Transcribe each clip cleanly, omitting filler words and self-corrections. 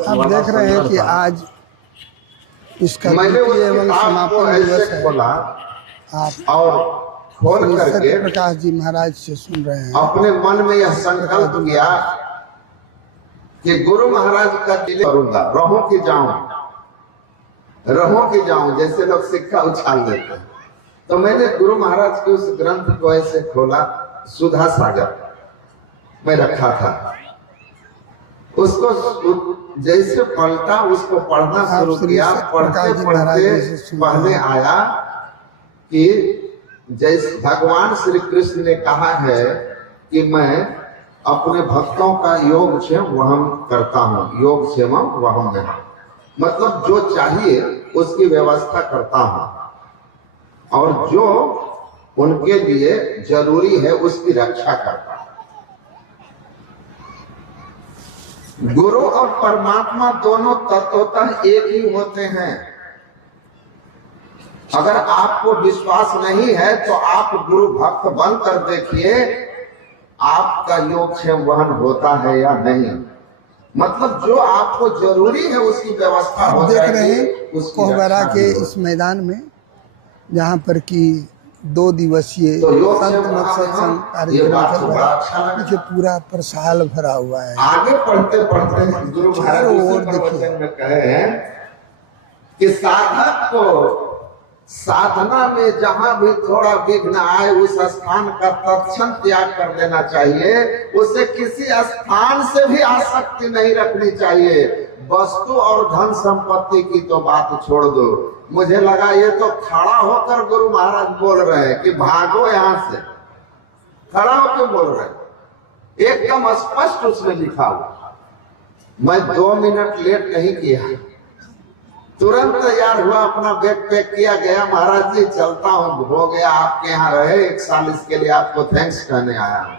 आप देख रहे हैं कि आज इसका द्वितीय एवं समापन दिवस है। आप और खोल श्री करके सत्य प्रकाश जी महाराज से सुन रहे हैं। अपने मन में यह संकल्प किया कि गुरु महाराज का दिल करूंगा, रहो कि जाऊं, जैसे लोग सिक्का उछाल देते हैं। तो मैंने गुरु महाराज के उस ग्रंथ को ऐसे खोला, सुधा सागर में रखा था, उसको जैसे पलटा, उसको पढ़ना शुरू किया। पढ़ते पढ़ने आया कि जैसे भगवान श्री कृष्ण ने कहा है कि मैं अपने भक्तों का योगक्षेम वहन करता हूँ, योगक्षेम वहन में, मतलब जो चाहिए उसकी व्यवस्था करता हूँ और जो उनके लिए जरूरी है उसकी रक्षा करता हूँ। गुरु और परमात्मा दोनों तत्वतः एक ही होते हैं। अगर आपको विश्वास नहीं है तो आप गुरु भक्त बनकर देखिए, आपका योगक्षेम वहन होता है या नहीं। मतलब जो आपको जरूरी है उसकी व्यवस्था हो देख जाएगी। रहे हैं कोहबरा के इस मैदान में, जहाँ पर कि 2 दिवसीय संत मत सत्संग कार्यक्रम चल रहा है। देखिए पूरा प्रसाल भरा हुआ है। आगे पढ़ते पढ़ते गुरु महाराज में कहे हैं कि साधक को साधना में जहां भी थोड़ा विघ्न आए उस स्थान का तत्क्षण त्याग कर देना चाहिए। उसे किसी स्थान से भी आसक्ति नहीं रखनी चाहिए। वस्तु और धन संपत्ति की तो बात छोड़ दो। मुझे लगा ये तो खड़ा होकर गुरु महाराज बोल रहे हैं कि भागो यहां से, खड़ा होकर बोल रहे हैं। एकदम स्पष्ट उसमें लिखा हुआ। मैं 2 मिनट लेट नहीं किया, तुरंत तैयार हुआ, अपना बैग पैक किया, गया। महाराज जी चलता हूँ, हो गया, आपके यहाँ रहे 1 साल, इसके लिए आपको थैंक्स कहने आया हूँ।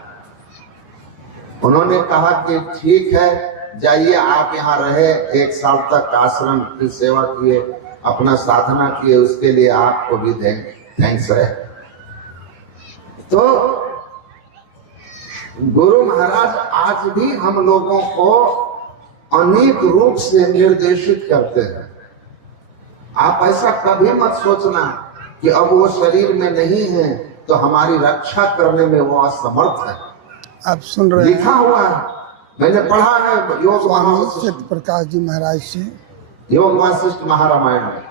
उन्होंने कहा कि ठीक है, जाइए, आप यहाँ रहे 1 साल तक, आश्रम की सेवा किए, अपना साधना किए, उसके लिए आपको भी थैंक्स है। तो गुरु महाराज आज भी हम लोगों को अनेक रूप से निर्देशित करते हैं। आप ऐसा कभी मत सोचना कि अब वो शरीर में नहीं है तो हमारी रक्षा करने में वो असमर्थ है। आप सुन रहे हैं, लिखा हुआ है, मैंने पढ़ा है योग सत्य प्रकाश जी महाराज से, योग वासिष्ठ महारामायण में।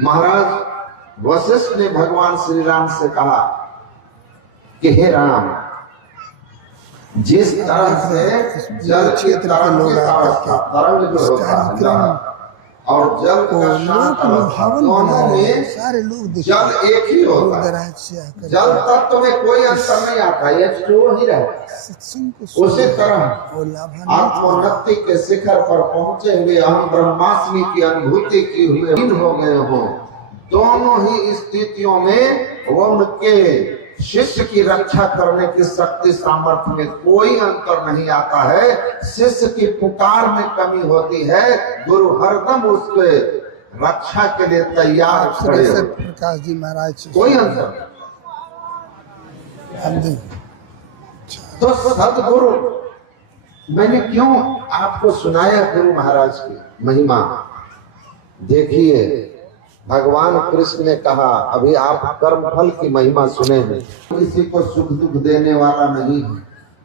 महाराज वशिष्ठ ने भगवान श्री राम से कहा कि हे राम, जिस तरह से जल क्षेत्र के लोग तरंग जो होता है और जल का दोनों में सारे लोग जल एक ही होता है। जल तत्व में कोई अंतर नहीं आता, H2O ही रहता है। उसी तरह आत्मोन्नति के शिखर पर पहुंचे हुए हम ब्रह्मास्मि की अनुभूति की हुए हो गए हो। दोनों ही स्थितियों में वो उनके शिष्य की रक्षा करने की शक्ति सामर्थ्य में कोई अंतर नहीं आता है। शिष्य की पुकार में कमी होती है, गुरु हरदम उसके रक्षा के लिए तैयार खड़े हैं। प्रकाश जी महाराज कोई अंतर नहीं। तो सदगुरु, मैंने क्यों आपको सुनाया गुरु महाराज की महिमा? देखिए, भगवान कृष्ण ने कहा, अभी आप कर्म फल की महिमा सुने हैं, किसी को सुख दुख देने वाला नहीं है।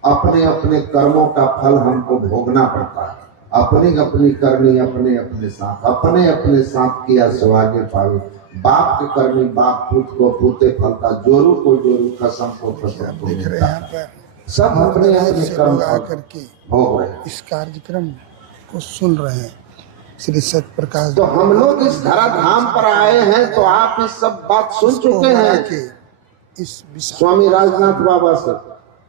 अपने अपने कर्मों का फल हमको भोगना पड़ता है। अपनी अपनी करनी अपने अपने साथ किया स्वागे पावे। बाप के करनी बाप पूत को पूते फलता, जोरू को जोरू कसम को कसम। सब अपने अपने कर्म करके भोग रहे हैं। इस कार्यक्रम को सुन रहे हैं श्री सत्य प्रकाश। तो हम लोग इस धराधाम पर आए हैं तो आप इस सब बात सुन चुके हैं इस स्वामी राजनाथ बाबा से,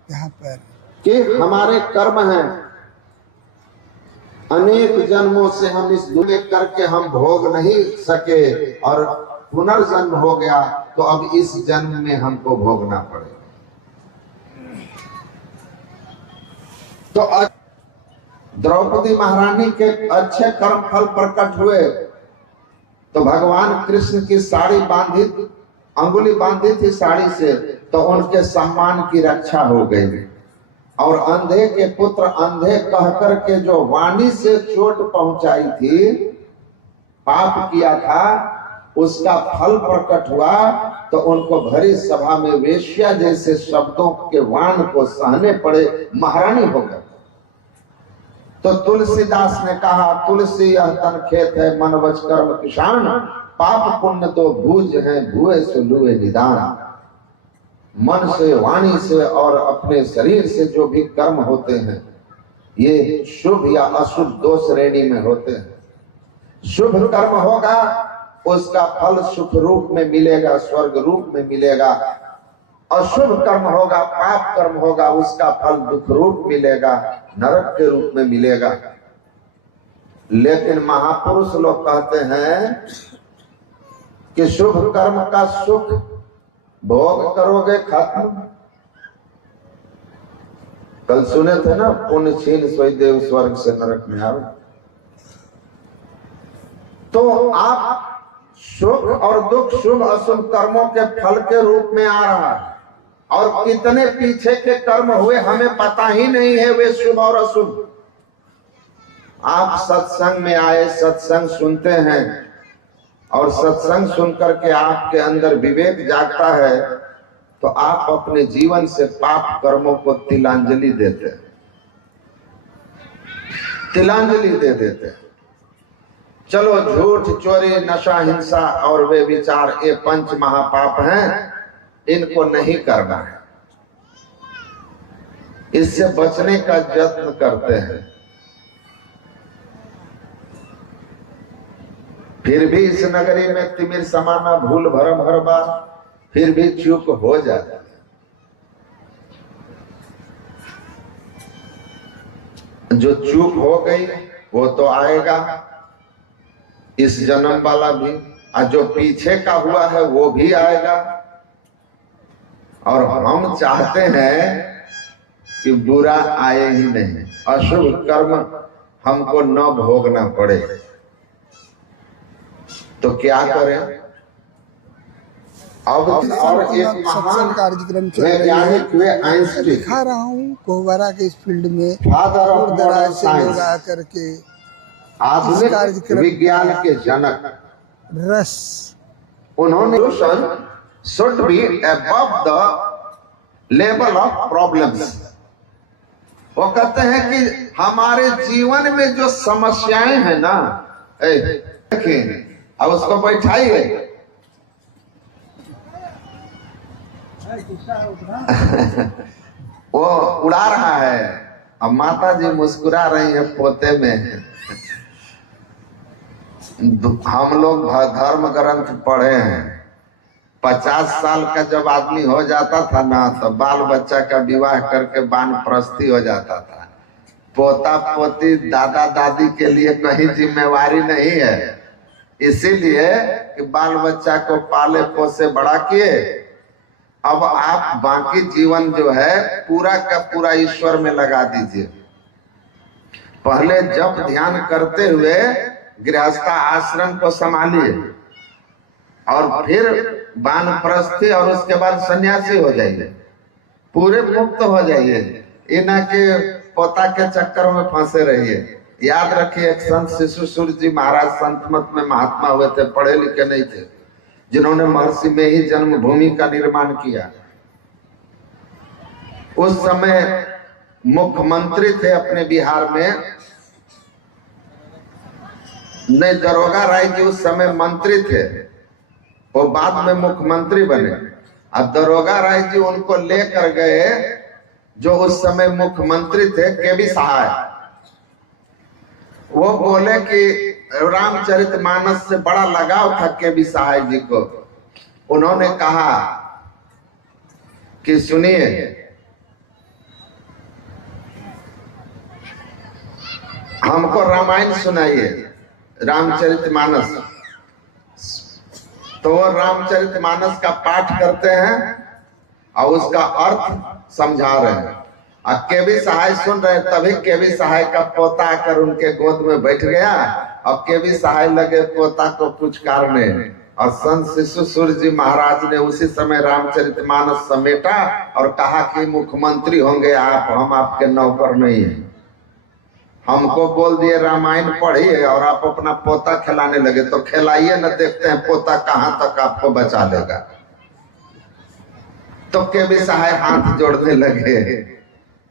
यहाँ पर कि हमारे कर्म हैं, अनेक जन्मों से हम इस दुनिया करके हम भोग नहीं सके और पुनर्जन्म हो गया, तो अब इस जन्म में हमको भोगना पड़ेगा। तो द्रौपदी महारानी के अच्छे कर्म फल प्रकट हुए तो भगवान कृष्ण की साड़ी बांधी, अंगुली बांधी थी साड़ी से, तो उनके सम्मान की रक्षा हो गई। और अंधे के पुत्र अंधे कहकर के जो वाणी से चोट पहुंचाई थी, पाप किया था, उसका फल प्रकट हुआ तो उनको भरी सभा में वेश्या जैसे शब्दों के वाण को सहने पड़े, महारानी होकर। तो तुलसीदास ने कहा, तुलसी यह तन खेत है, मन वच कर्म किसान, पाप पुण्य तो भूज है, भुए सुलुए निदान। मन से, वाणी से और अपने शरीर से जो भी कर्म होते हैं, ये शुभ या अशुभ दो श्रेणी में होते हैं। शुभ कर्म होगा उसका फल सुख रूप में मिलेगा, स्वर्ग रूप में मिलेगा। अशुभ कर्म होगा, पाप कर्म होगा, उसका फल दुख रूप मिलेगा, नरक के रूप में मिलेगा। लेकिन महापुरुष लोग कहते हैं कि शुभ कर्म का सुख भोग करोगे खत्म। कल सुने थे ना, पुण्य छीन सोई देव स्वर्ग से नरक में आवे। तो आप सुख और दुख, शुभ अशुभ कर्मों के फल के रूप में आ रहा है, और कितने पीछे के कर्म हुए हमें पता ही नहीं है वे शुभ और अशुभ। आप सत्संग में आए, सत्संग सुनते हैं, और सत्संग सुनकर के आपके अंदर विवेक जागता है, तो आप अपने जीवन से पाप कर्मों को तिलांजलि देते हैं, तिलांजलि दे देते हैं। चलो, झूठ, चोरी, नशा, हिंसा और वे विचार, ये पंच महापाप हैं, इनको नहीं करना है। इससे बचने का यत्न करते हैं। फिर भी इस नगरी में तिमिर समाना, भूल भरम हर बार, फिर भी चूक हो जाता है। जो चूक हो गई वो तो आएगा, इस जन्म वाला भी, और जो पीछे का हुआ है वो भी आएगा। और हम चाहते हैं कि बुरा आए ही नहीं, अशुभ कर्म हमको न भोगना पड़े। तो क्या करें? अब और एक सत्संग कार्यक्रम चल रहा है, दिखा रहा हूँ कोहबरा के इस फील्ड में दूर दराज से लोग आकर के आधुनिक विज्ञान के जनक रस, उन्होंने should be above the level of problems। वो कहते हैं कि हमारे जीवन में जो समस्याएं हैं ना, देखिए, अब उसको बैठाइए। वो उड़ा रहा है, अब माता जी मुस्कुरा रही है पोते में। हम लोग धर्म ग्रंथ पढ़े हैं। 50 साल का जब आदमी हो जाता था ना, तो बाल बच्चा का विवाह करके वानप्रस्थी हो जाता था। पोता पोती, दादा दादी के लिए कहीं जिम्मेवारी नहीं है, इसीलिए कि बाल बच्चा को पाले पोसे बड़ा किए। अब आप बाकी जीवन जो है पूरा का पूरा ईश्वर में लगा दीजिए। पहले जब ध्यान करते हुए गृहस्था आश्रम को संभालिए, और फिर वानप्रस्थी, और उसके बाद सन्यासी हो जाइए, पूरे मुक्त हो जाइए। इना के पोता के चक्कर में फंसे रहिए। याद रखिए, एक संत शिशु सूर्य जी महाराज संत मत में महात्मा हुए थे, पढ़े लिखे नहीं थे, जिन्होंने महर्षि में ही जन्मभूमि का निर्माण किया। उस समय मुख्यमंत्री थे अपने बिहार में, नहीं, दरोगा राय जी उस समय मंत्री थे, वो बाद में मुख्यमंत्री बने। अब दरोगा राय जी उनको लेकर गए, जो उस समय मुख्यमंत्री थे, केबी सहाय। वो बोले कि रामचरितमानस से बड़ा लगाव था केबी सहाय जी को। उन्होंने कहा कि सुनिए, हमको रामायण सुनाइए, रामचरितमानस। तो वो रामचरितमानस का पाठ करते हैं और उसका अर्थ समझा रहे हैं। और केबी सहाय सुन रहे, तभी केबी सहाय का पोता आकर उनके गोद में बैठ गया। अब केबी सहाय लगे पोता को पुचकारने, और संत शिशु सूर्य जी महाराज ने उसी समय रामचरितमानस समेटा और कहा कि मुख्यमंत्री होंगे आप, हम आपके नौकर नहीं हैं। हमको बोल दिए रामायण पढ़िए और आप अपना पोता खिलाने लगे, तो खिलाइए न, देखते हैं पोता कहां तक आपको बचा लेगा। तो के भी सहाय हाथ जोड़ने लगे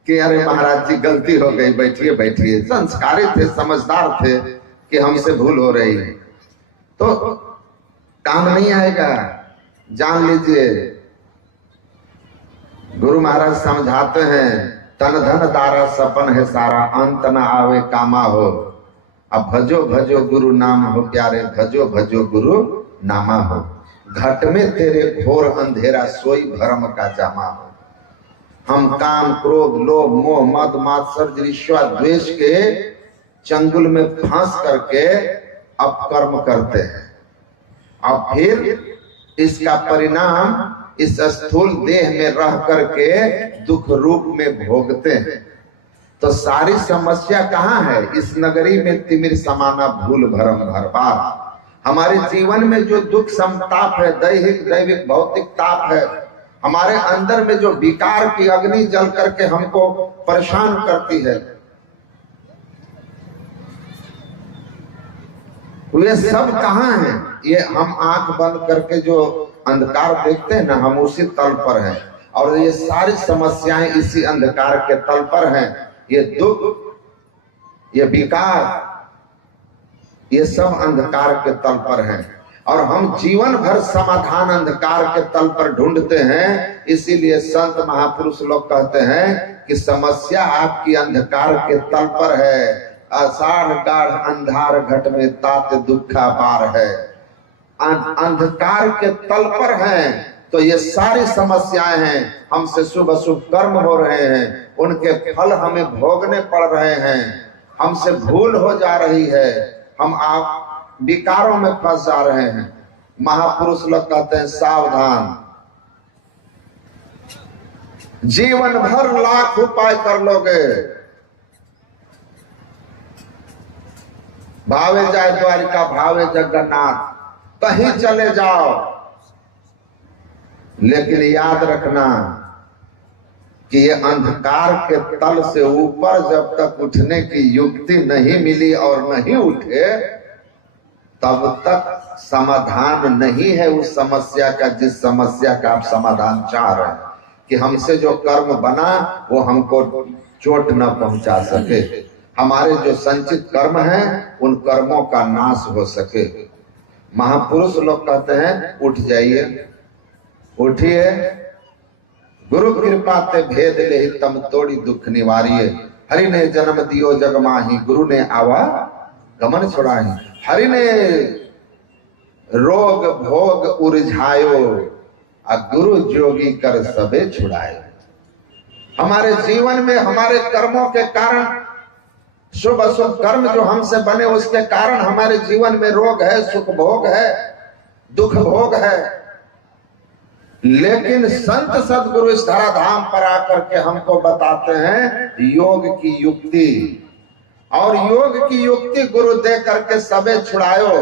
कि अरे महाराज जी गलती हो गई, बैठिए बैठिए। संस्कारी थे, समझदार थे कि हमसे भूल हो रही है, तो काम नहीं आएगा, जान लीजिए। गुरु महाराज समझाते हैं, तन धन दारा सपन है सारा, अंत न आवे कामा हो। अब भजो भजो गुरु नाम हो प्यारे, भजो भजो गुरु नामा हो। घट में तेरे घोर अंधेरा, सोई भरम का जामा हो। हम काम क्रोध लोभ मोह मद मात्सर्य ईर्ष्या द्वेष के चंगुल में फंस करके अपकर्म करते हैं, और फिर इसका परिणाम इस स्थूल देह में रह करके दुख रूप में भोगते हैं। तो सारी समस्या कहाँ है? इस नगरी में तिमिर समाना भूल भरम भर बार। हमारे जीवन में जो दुख संताप है, दैहिक दैविक भौतिक ताप है, हमारे अंदर में जो विकार की अग्नि जल करके हमको परेशान करती है, वे सब कहाँ हैं? ये हम आंख बंद करके जो अंधकार देखते हैं ना, हम उसी तल पर हैं, और ये सारी समस्याएं इसी अंधकार के तल पर हैं। ये दुख, ये विकार, ये सब अंधकार के तल पर हैं, और हम जीवन भर समाधान अंधकार के तल पर ढूंढते हैं। इसीलिए संत महापुरुष लोग कहते हैं कि समस्या आपकी अंधकार के तल पर है। आषाढ़ गाढ़ अंधार घट में तात दुखा पार है। अंधकार के तल पर हैं, तो ये सारी समस्याएं हैं। हमसे शुभ अशुभ कर्म हो रहे हैं, उनके फल हमें भोगने पड़ रहे हैं, हमसे भूल हो जा रही है, हम आप विकारों में फंस जा रहे हैं। महापुरुष लोग कहते हैं सावधान, जीवन भर लाख उपाय कर लोगे, भावे जाए द्वारिका भावे जगन्नाथ, कहीं चले जाओ, लेकिन याद रखना कि ये अंधकार के तल से ऊपर जब तक उठने की युक्ति नहीं मिली और नहीं उठे, तब तक समाधान नहीं है उस समस्या का, जिस समस्या का आप समाधान चाह रहे हैं। कि हमसे जो कर्म बना वो हमको चोट न पहुंचा सके, हमारे जो संचित कर्म हैं उन कर्मों का नाश हो सके। महापुरुष लोग कहते हैं उठ जाइए, उठिए, गुरु कृपा ते भेद ले तम तोड़ी दुख निवारिये। हरि ने जन्म दियो जग माही, गुरु ने आवा गमन छुड़ाही। हरि ने रोग भोग उरझायो, आ गुरु जोगी कर सबे छुड़ाए। हमारे जीवन में हमारे कर्मों के कारण, शुभ अशुभ कर्म जो हमसे बने उसके कारण हमारे जीवन में रोग है, सुख भोग है, दुख भोग है। लेकिन संत सदगुरु इस धराधाम पर आकर के हमको बताते हैं योग की युक्ति, और योग की युक्ति गुरु दे करके सबे छुड़ायो।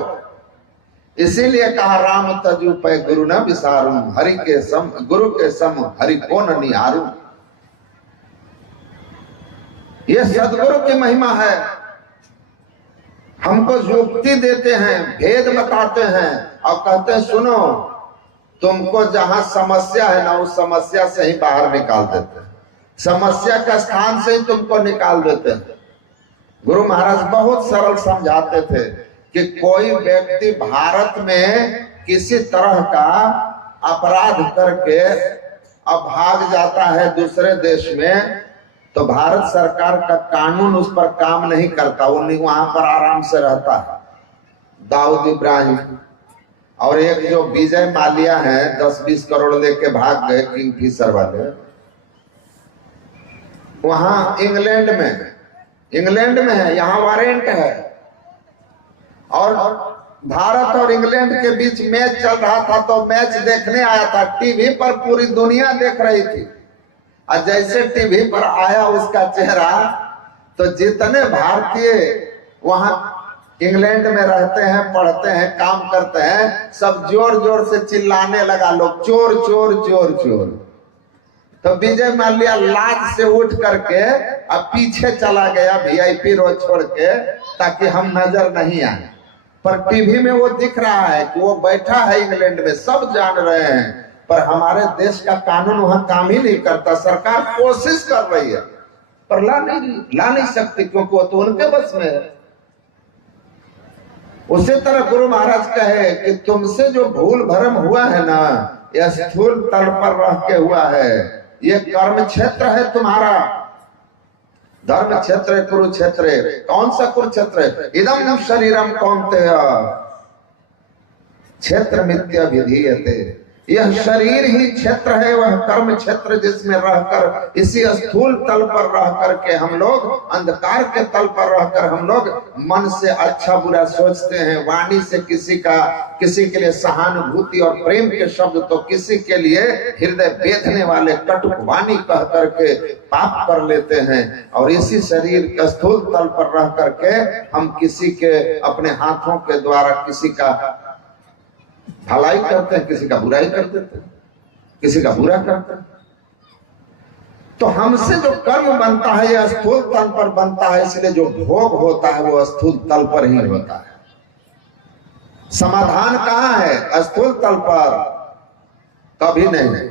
इसीलिए कहा राम तजु पे गुरु न विसारू, हरि के सम गुरु के सम हरि को न निहारू। ये सदगुरु की महिमा है। हमको युक्ति देते हैं, भेद बताते हैं और कहते हैं सुनो, तुमको जहां समस्या है ना उस समस्या से ही बाहर निकाल देते हैं, समस्या का स्थान से ही तुमको निकाल देते हैं। गुरु महाराज बहुत सरल समझाते थे कि कोई व्यक्ति भारत में किसी तरह का अपराध करके अब भाग जाता है दूसरे देश में, तो भारत सरकार का कानून उस पर काम नहीं करता, वो वहां पर आराम से रहता है। दाऊद इब्राहिम और एक जो विजय माल्या है 10-20 करोड़ लेके भाग गए किंगफिशर वाले, वहां इंग्लैंड में है, यहाँ वारंट है। और भारत और इंग्लैंड के बीच मैच चल रहा था, तो मैच देखने आया था, टीवी पर पूरी दुनिया देख रही थी। और जैसे टीवी पर आया उसका चेहरा, तो जितने भारतीय वहां इंग्लैंड में रहते हैं, पढ़ते हैं, काम करते हैं, सब जोर जोर से चिल्लाने लगा लोग, चोर चोर चोर चोर। तो विजय माल्या लाज से उठ करके अब पीछे चला गया वीआईपी रोड छोड़ के, ताकि हम नजर नहीं आए। पर टीवी में वो दिख रहा है कि वो बैठा है इंग्लैंड में, सब जान रहे हैं, पर हमारे देश का कानून वहां काम ही नहीं करता। सरकार कोशिश कर रही है पर ला नहीं सकती, क्योंकि वो तो उनके बस में है। उसी तरह गुरु महाराज कहे कि तुमसे जो भूल भरम हुआ है ना, यह स्थूल तल पर रह के हुआ है। ये कर्म क्षेत्र है तुम्हारा, धर्म क्षेत्र कुरुक्षेत्र। कौन सा कुरुक्षेत्र? इदम शरीरम कौन्तेय क्षेत्र मिथ्या विधीयते। यह शरीर ही क्षेत्र है, वह कर्म क्षेत्र जिसमें रहकर, इसी स्थूल तल पर रह करके हम लोग, अंधकार के तल पर रहकर हम लोग मन से अच्छा बुरा सोचते हैं, वाणी से किसी के लिए सहानुभूति और प्रेम के शब्द, तो किसी के लिए हृदय बेधने वाले कटुक वाणी कह करके पाप कर लेते हैं। और इसी शरीर के स्थूल तल पर रह करके हम किसी के अपने हाथों के द्वारा किसी का भलाई करते हैं, किसी का बुराई कर देते हैं, किसी का बुरा करते हैं। तो हमसे जो कर्म बनता है यह स्थूल तल पर बनता है, इसलिए जो भोग होता है वो स्थूल तल पर ही होता है। समाधान कहाँ है? स्थूल तल पर कभी नहीं।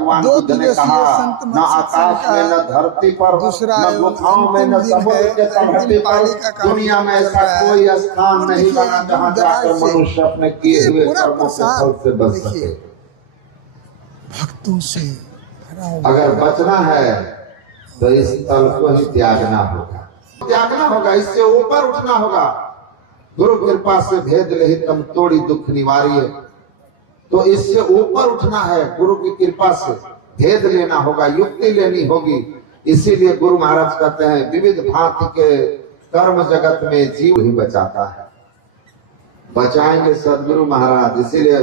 दो दिवसीय संत न आकाश में, न धरती पर, न गुफाओं में, न समुद्र के तलहटी पर, दुनिया में ऐसा कोई स्थान नहीं बना जहाँ जाकर मनुष्य अपने किए हुए कर्मों के फल से बच सके। भक्तों से भरा हुआ। अगर बचना है तो इस तल को ही त्यागना होगा, इससे ऊपर उठना होगा। गुरु कृपा से भेद लेहितम तोड़ी दुख निवारिय, तो इससे ऊपर उठना है। गुरु की कृपा से भेद लेना होगा, युक्ति लेनी होगी। इसीलिए गुरु महाराज कहते हैं विविध भांति के कर्म जगत में जीव ही बचाता है। बचाएंगे सदगुरु महाराज, इसीलिए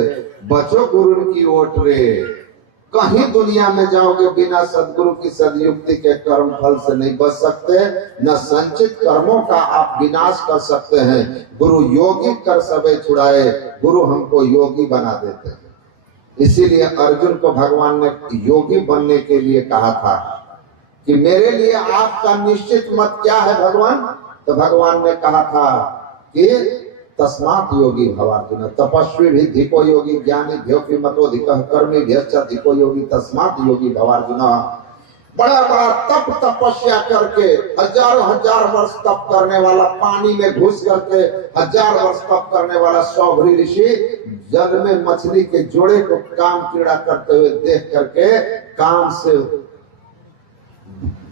बचो गुरु की ओट रे। कहीं दुनिया में जाओगे बिना सदगुरु की सदयुक्ति के कर्म फल से नहीं बच सकते, न संचित कर्मों का आप विनाश कर सकते हैं। गुरु योगी कर सबे छुड़ाए, गुरु हमको योगी बना देते हैं। इसीलिए अर्जुन को भगवान ने योगी बनने के लिए कहा था कि मेरे लिए आपका निश्चित मत क्या है भगवान? तो भगवान ने कहा था कि तस्मात् योगी भवार्जुन, तपस्वी भी धिको योगी, ज्ञानी ध्योपि मतोधिकः, कर्मी भ्यश्च धिको योगी, तस्मात् योगी भवार्जुन। बड़ा बड़ा तप तपस्या करके हजार वर्ष तप करने वाला, पानी में घुस करके 1000 वर्ष तप करने वाला सौभरी ऋषि जल में मछली के जोड़े को काम क्रीड़ा करते हुए देख करके काम से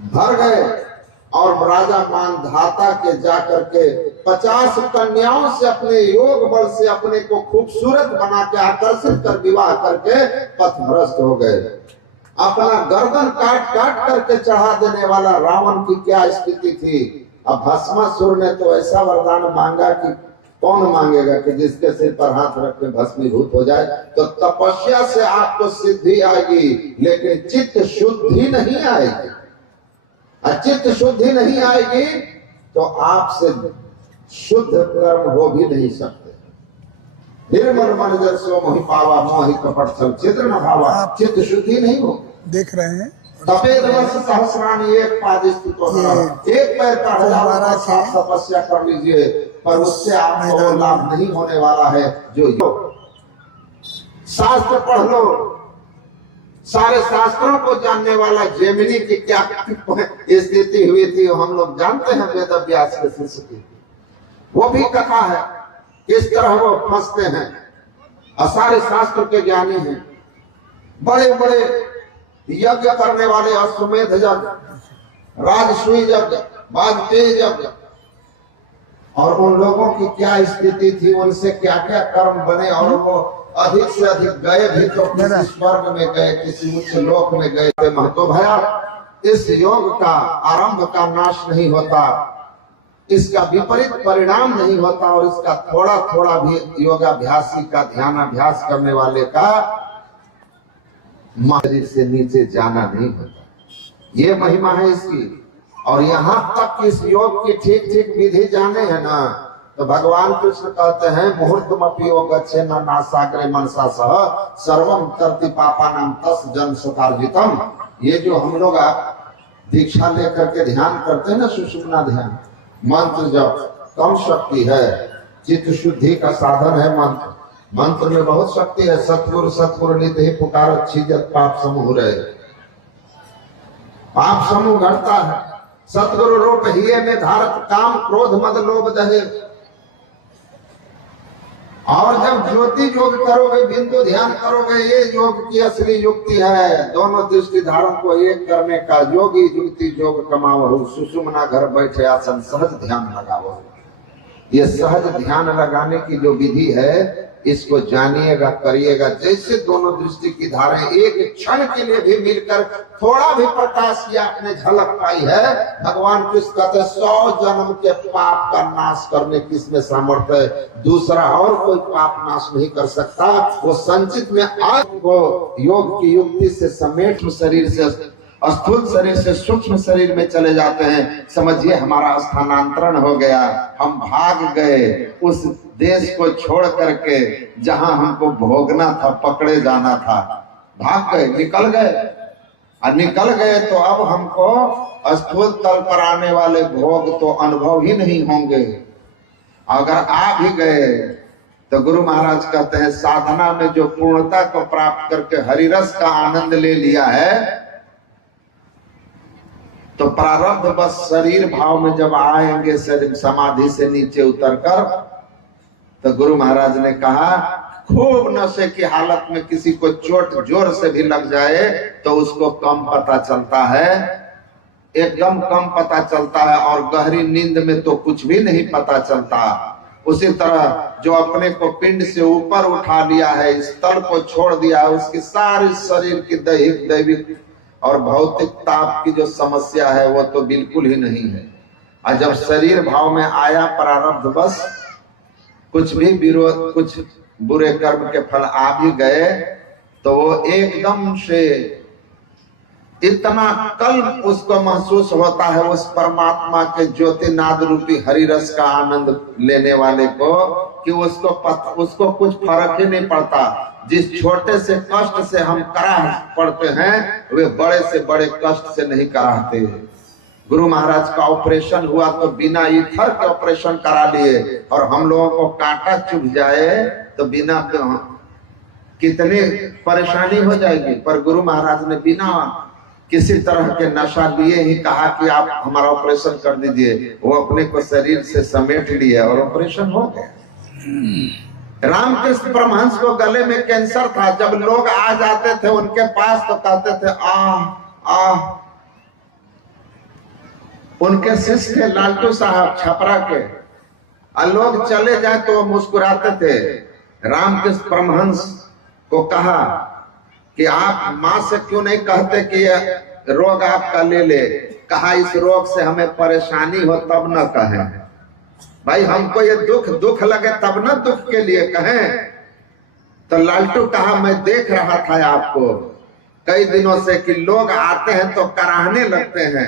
भर गए और राजा मानधाता के जाकर के 50 कन्याओं से अपने योग बल से अपने को खूबसूरत बना के आकर्षित कर विवाह करके पथभ्रष्ट हो गए। अपना गर्दन काट काट करके चढ़ा देने वाला रावण की क्या स्थिति थी। अब भस्मासुर ने तो ऐसा वरदान मांगा कि कौन मांगेगा कि जिसके सिर पर हाथ रख के भस्मीभूत हो जाए। तो तपस्या से आपको सिद्धि आएगी, लेकिन चित्त शुद्धि नहीं आएगी। चित्त शुद्धि नहीं आएगी तो आपसे शुद्ध कर्म हो भी नहीं सकते। निर्मल मन जल सो मोहि पावा, मोहि कपट सब चित्र न भावा। चित्त शुद्धि नहीं हो। देख रहे हैं तपेद वर्ष सहस्राणी एक पाद स्थित हो, एक पैर का 1000 वर्ष तपस्या कर लीजिए, पर उससे आपको लाभ नहीं होने वाला है। जो शास्त्र पढ़ लो, सारे शास्त्रों को जानने वाला जेमिनी की क्या स्थिति हुई थी हम लोग जानते हैं। वेद व्यास के शिष्य की वो भी कथा है किस तरह वो फंसते हैं। और सारे शास्त्र के ज्ञानी हैं, बड़े बड़े यज्ञ करने वाले, अश्वमेध यज्ञ, राजसूय यज्ञ, वाजपेयी यज्ञ, और उन लोगों की क्या स्थिति थी, उनसे क्या क्या कर्म बने, और वो अधिक से अधिक गए भी तो किसी स्वर्ग में गए, किसी उच्च लोक में गए। महतो भया इस योग का आरंभ का नाश नहीं होता, इसका विपरीत परिणाम नहीं होता, और इसका थोड़ा थोड़ा भी योगाभ्यासी का, ध्यानाभ्यास करने वाले का शरीर से नीचे जाना नहीं होता। ये महिमा है इसकी। और यहाँ तक कि इस योग की ठीक ठीक विधि जाने है ना, तो भगवान कृष्ण कहते हैं मुहूर्तमपि योगच्छे न नासाग्रे मनसा सह सर्वम करति पापानां तस् जन सुखार्जितम। ये जो हम लोग दीक्षा लेकर के ध्यान करते हैं ना, सुषुम्ना ध्यान, मंत्र जब कम शक्ति है, चित्त शुद्धि का साधन है मंत्र। मंत्र में बहुत शक्ति है। सतगुरु सतगुरु नित ही पुकार छिजत पाप समूह रहे। पाप समूह घटता है। सतगुरु रूप हिये में धारत काम क्रोध मद लोभ दहे। और जब ज्योति योग करोगे, बिंदु ध्यान करोगे, ये योग की असली युक्ति है। दोनों दृष्टि धारण को एक करने का योगी युक्ति योग कमाओ। सुषुम्ना घर बैठे आसन सहज ध्यान लगाओ। ये सहज ध्यान लगाने की जो विधि है, इसको जानिएगा, करिएगा। जैसे दोनों दृष्टि की धारें एक क्षण के लिए भी मिलकर थोड़ा भी प्रकाश किया, आपने झलक पाई है। भगवान कृष्ण कहते 100 जन्म के पाप का नाश करने की इसमें सामर्थ्य है। दूसरा और कोई पाप नाश नहीं कर सकता। वो संचित में आपको योग की युक्ति से समेट शरीर से, स्थूल शरीर से सूक्ष्म शरीर में चले जाते हैं। समझिए हमारा स्थानांतरण हो गया। हम भाग गए उस देश को छोड़ करके जहां हमको भोगना था, पकड़े जाना था। भाग गए, निकल गए। और निकल गए तो अब हमको स्थूल तल पर आने वाले भोग तो अनुभव ही नहीं होंगे। अगर आ भी गए तो गुरु महाराज कहते हैं साधना में जो पूर्णता को प्राप्त करके हरिरस का आनंद ले लिया है, तो प्रारब्ध बस शरीर भाव में जब आएंगे समाधि से नीचे उतरकर, तो गुरु महाराज ने कहा खूब नशे की हालत में किसी को चोट जोर से भी लग जाए तो उसको कम पता चलता है, एकदम कम पता चलता है। और गहरी नींद में तो कुछ भी नहीं पता चलता। उसी तरह जो अपने को पिंड से ऊपर उठा लिया है, इस तल को छोड़ दिया है, उसकी सारी शरीर की दैहिक दैविक और भौतिक ताप की जो समस्या है वो तो बिल्कुल ही नहीं है। और जब शरीर भाव में आया प्रारब्ध बस, कुछ भी विरोध, कुछ बुरे कर्म के फल आ भी गए, तो वो एकदम से इतना कल उसको महसूस होता है उस परमात्मा के ज्योतिनाद रूपी हरिरस का आनंद लेने वाले को, कि उसको कुछ फर्क ही नहीं पड़ता। जिस छोटे से कष्ट से हम कराह पड़ते हैं, वे बड़े से बड़े कष्ट से नहीं कराहते। गुरु महाराज का ऑपरेशन हुआ तो बिना ईथर के ऑपरेशन करा लिए, और हम लोगों को कांटा चुभ जाए तो बिना कितनी परेशानी हो जाएगी। पर गुरु महाराज ने बिना किसी तरह के नशा लिए ही कहा कि आप हमारा ऑपरेशन कर दीजिए। वो अपने को शरीर से समेट लिए और ऑपरेशन हो गया। रामकृष्ण परमहंस को गले में कैंसर था। जब लोग आ जाते थे उनके पास तो कहते थे आ। उनके शिष्य थे लालटू साहब छपरा के, और लोग चले जाए तो वो मुस्कुराते थे। रामकृष्ण परमहंस को कहा कि आप माँ से क्यों नहीं कहते कि यह रोग आपका ले ले। कहा इस रोग से हमें परेशानी हो तब न कहें। भाई हमको ये दुख लगे तब ना दुख के लिए कहें। तो लालटू कहा मैं देख रहा था आपको कई दिनों से कि लोग आते हैं तो कराहने लगते हैं,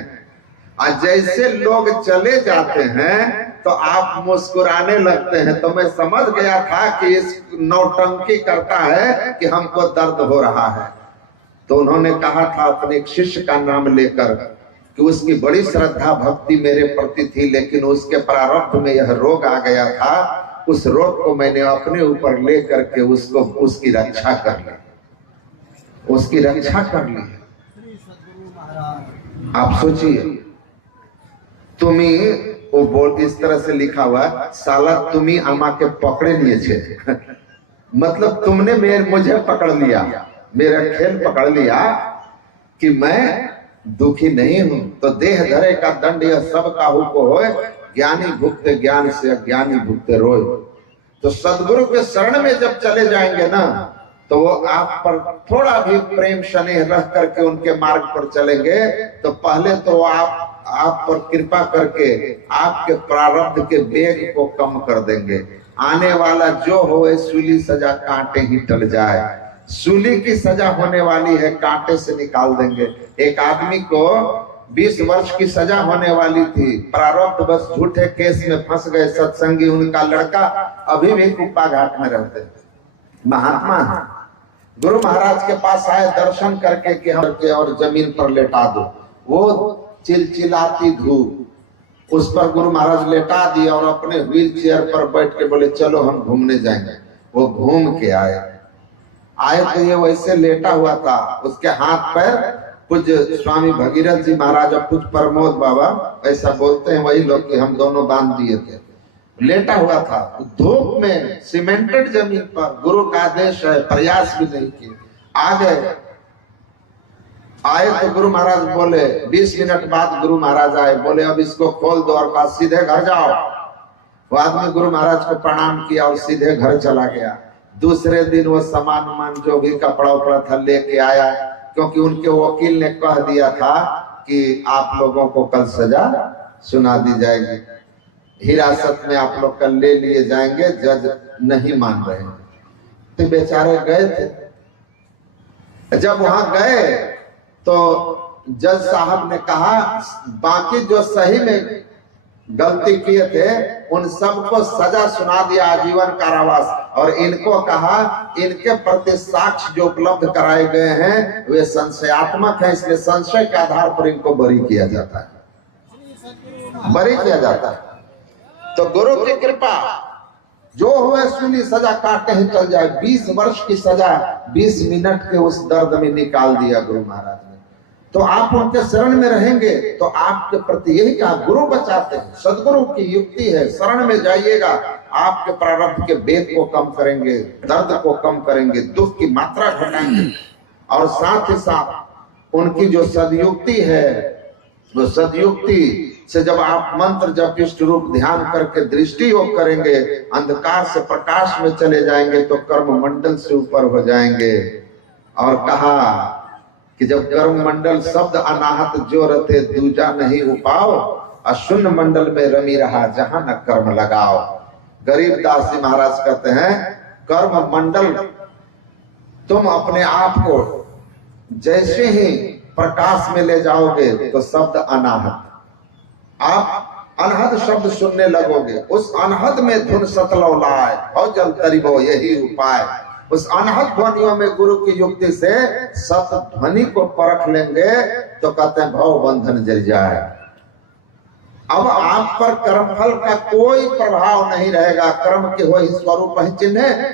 और जैसे लोग चले जाते हैं तो आप मुस्कुराने लगते हैं। तो मैं समझ गया था कि इस नौटंकी करता है कि हमको दर्द हो रहा है। तो उन्होंने कहा था अपने एक शिष्य का नाम लेकर कि उसकी बड़ी श्रद्धा भक्ति मेरे प्रति थी, लेकिन उसके प्रारब्ध में यह रोग आ गया था। उस रोग को मैंने अपने ऊपर ले करके उसकी रक्षा कर ली, उसकी रक्षा कर ली। आप सोचिए, तुम्ही वो बोल इस तरह से लिखा हुआ, साला तुम्ही আমাকে पकड़े लिए मतलब तुमने मुझे पकड़ लिया, मेरा खेल पकड़ लिया कि मैं दुखी नहीं हूं। तो देह धरे का दंड यह सब काहू को होए, ज्ञानी भुगते ज्ञान से अज्ञानी भुगते रोए। तो सदगुरु के शरण में जब चले जाएंगे ना, तो वो आप पर थोड़ा भी प्रेम स्नेह रख करके उनके मार्ग पर चलेंगे, तो पहले तो आप पर कृपा करके आपके प्रारब्ध के वेग को कम कर देंगे। आने वाला जो होए सूली सजा कांटे ही टल जाए। सूली की सजा होने वाली है, कांटे से निकाल देंगे। एक आदमी को 20 वर्ष की सजा होने वाली थी, प्रारब्ध बस झूठे केस में फंस गए सत्संगी। उनका लड़का अभी भी कुप्पा घाट में रहते हैं, महात्मा है। गुरु महाराज के पास आए दर्शन करके कि हम के और जमीन पर लेटा दो। वो चिलचिलाती धूप, उस पर गुरु महाराज लेटा दिया और अपने व्हील चेयर पर बैठ के बोले चलो हम घूमने जाएंगे। वो घूम के आए तो ये वैसे लेटा हुआ था, उसके हाथ पैर पूज्य स्वामी भगीरथ जी महाराज और पूज्य प्रमोद बाबा ऐसा बोलते हैं वही लोग कि हम दोनों दान दिए थे। लेटा हुआ था धूप में, सीमेंटेड जमीन पर। गुरु का आदेश है, प्रयास भी नहीं किए। आए तो गुरु महाराज बोले, 20 मिनट बाद गुरु महाराज आए, बोले अब इसको खोल दो और कहा सीधे घर जाओ। वो आदमी गुरु महाराज को प्रणाम किया और सीधे घर चला गया। दूसरे दिन वो सामान जो भी कपड़ा उपड़ा था लेके आया, क्योंकि उनके वकील ने कह दिया था कि आप लोगों को कल सजा सुना दी जाएगी, हिरासत में आप लोग कल ले लिए जाएंगे, जज नहीं मान रहे हैं। तो बेचारे गए थे। जब वहां गए तो जज साहब ने कहा बाकी जो सही में गलती किए थे उन सबको सजा सुना दिया, आजीवन कारावास। और इनको कहा इनके प्रति साक्ष्य जो उपलब्ध कराए गए हैं वे संशयात्मक है, इसलिए संशय के आधार पर इनको बरी किया जाता है, बरी किया जाता है। तो गुरु की कृपा जो हुए सुनी, सजा काटे ही चल जाए। 20 वर्ष की सजा 20 मिनट के उस दर्द में निकाल दिया गुरु महाराज ने। तो आप उनके शरण में रहेंगे तो आपके प्रति यही कहा, गुरु बचाते हैं, सदगुरु की युक्ति है, शरण में जाइएगा। आपके प्रारब्ध के वेग को कम करेंगे, दर्द को कम करेंगे, दुख की मात्रा घटाएंगे। और साथ ही साथ उनकी जो सदयुक्ति है, वो सदयुक्ति से जब आप मंत्र जप इष्ट रूप ध्यान करके दृष्टि योग करेंगे, अंधकार से प्रकाश में चले जाएंगे तो कर्म मंडल से ऊपर हो जाएंगे। और कहा कि जब कर्म मंडल शब्द अनाहत जो रते दूजा नहीं उपाओ, अशून्य मंडल में रमी रहा जहां न कर्म लगाओ। गरीबदास जी महाराज कहते हैं कर्म मंडल, तुम अपने आप को जैसे ही प्रकाश में ले जाओगे तो शब्द अनाहत, आप अनहद शब्द सुनने लगोगे। उस अनहद में धुन सतलव लाए और जल तरीबो, यही उपाय। उस अनहद ध्वनियों में गुरु की युक्ति से सत ध्वनि को परख लेंगे तो कहते हैं भव बंधन जल जाए। अब आप पर कर्मफल का कोई प्रभाव नहीं रहेगा, कर्म के हो स्वरूप ही चिन्ह।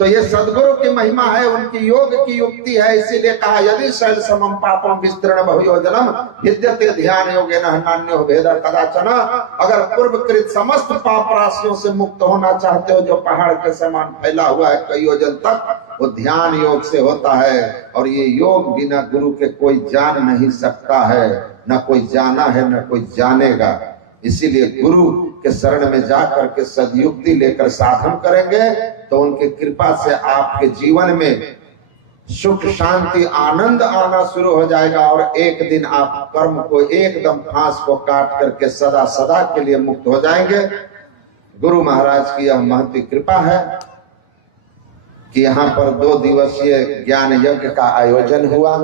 तो ये सदगुरु की महिमा है, उनकी योग की युक्ति है। इसीलिए कहा यदि शैल समम पापम विस्तृण बहुयोजनम विद्यते ध्यान योगेन नान्यो भेद कदाचन। अगर पूर्वकृत समस्त पाप राशियों से मुक्त होना चाहते हो जो पहाड़ के समान फैला हुआ है कई योजन तक, वो ध्यान योग से होता है। और ये योग बिना गुरु के कोई जान नहीं सकता है, न कोई जाना है न कोई जानेगा। इसीलिए गुरु के शरण में जाकर के सदयुक्ति लेकर साधन करेंगे तो उनकी कृपा से आपके जीवन में सुख शांति आनंद आना शुरू हो जाएगा। और एक दिन आप कर्म को एकदम फांस को काट करके सदा सदा के लिए मुक्त हो जाएंगे। गुरु महाराज की यह महती कृपा है कि यहाँ पर 2 दिवसीय ज्ञान यज्ञ का आयोजन हुआ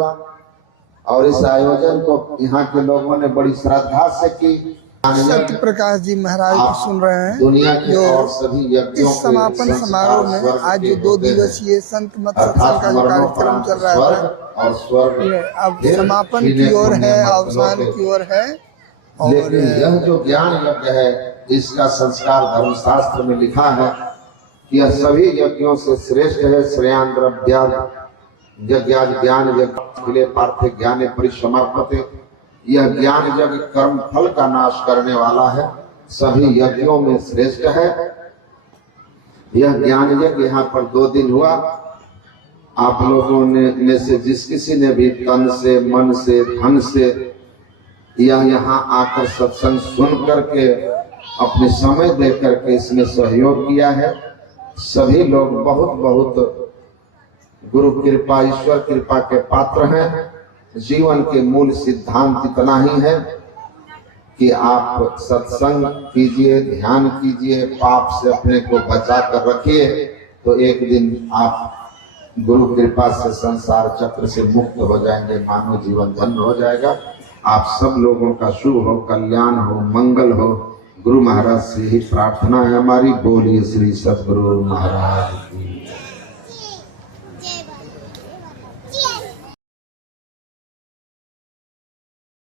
और इस आयोजन को यहाँ के लोगों ने बड़ी श्रद्धा से की। सत्य प्रकाश जी महाराज सुन रहे हैं दुनिया के जो और सभी इस समापन समारोह में आज जो 2 दिवसीय संत मत सत्संग का जो कार्यक्रम चल रहा है और स्वर्ग ये अब समापन की ओर है, अवसान की ओर है। और लेकिन यह जो ज्ञान यज्ञ है इसका संस्कार धर्मशास्त्र में लिखा है कि यह सभी यज्ञों से श्रेष्ठ है। श्रेयान द्रव्या यज्ञ ज्ञान यज्ञ पार्थे ज्ञाने परिसमाप्यते। यह ज्ञान यज्ञ कर्म फल का नाश करने वाला है, सभी यज्ञों में श्रेष्ठ है। यह ज्ञान यज्ञ यहाँ पर 2 दिन हुआ। आप लोगों ने में से जिस किसी ने भी तन से, मन से, धन से यह यहाँ आकर सत्संग सुन करके अपने समय दे करके इसमें सहयोग किया है, सभी लोग बहुत बहुत गुरु कृपा ईश्वर कृपा के पात्र हैं। जीवन के मूल सिद्धांत इतना ही है कि आप सत्संग कीजिए, ध्यान कीजिए, पाप से अपने को बचा कर रखिए, तो एक दिन आप गुरु कृपा से संसार चक्र से मुक्त हो जाएंगे, मानव जीवन धन्य हो जाएगा। आप सब लोगों का शुभ हो, कल्याण हो, मंगल हो, गुरु महाराज से ही प्रार्थना है हमारी। बोलिए श्री सद्गुरु महाराज की।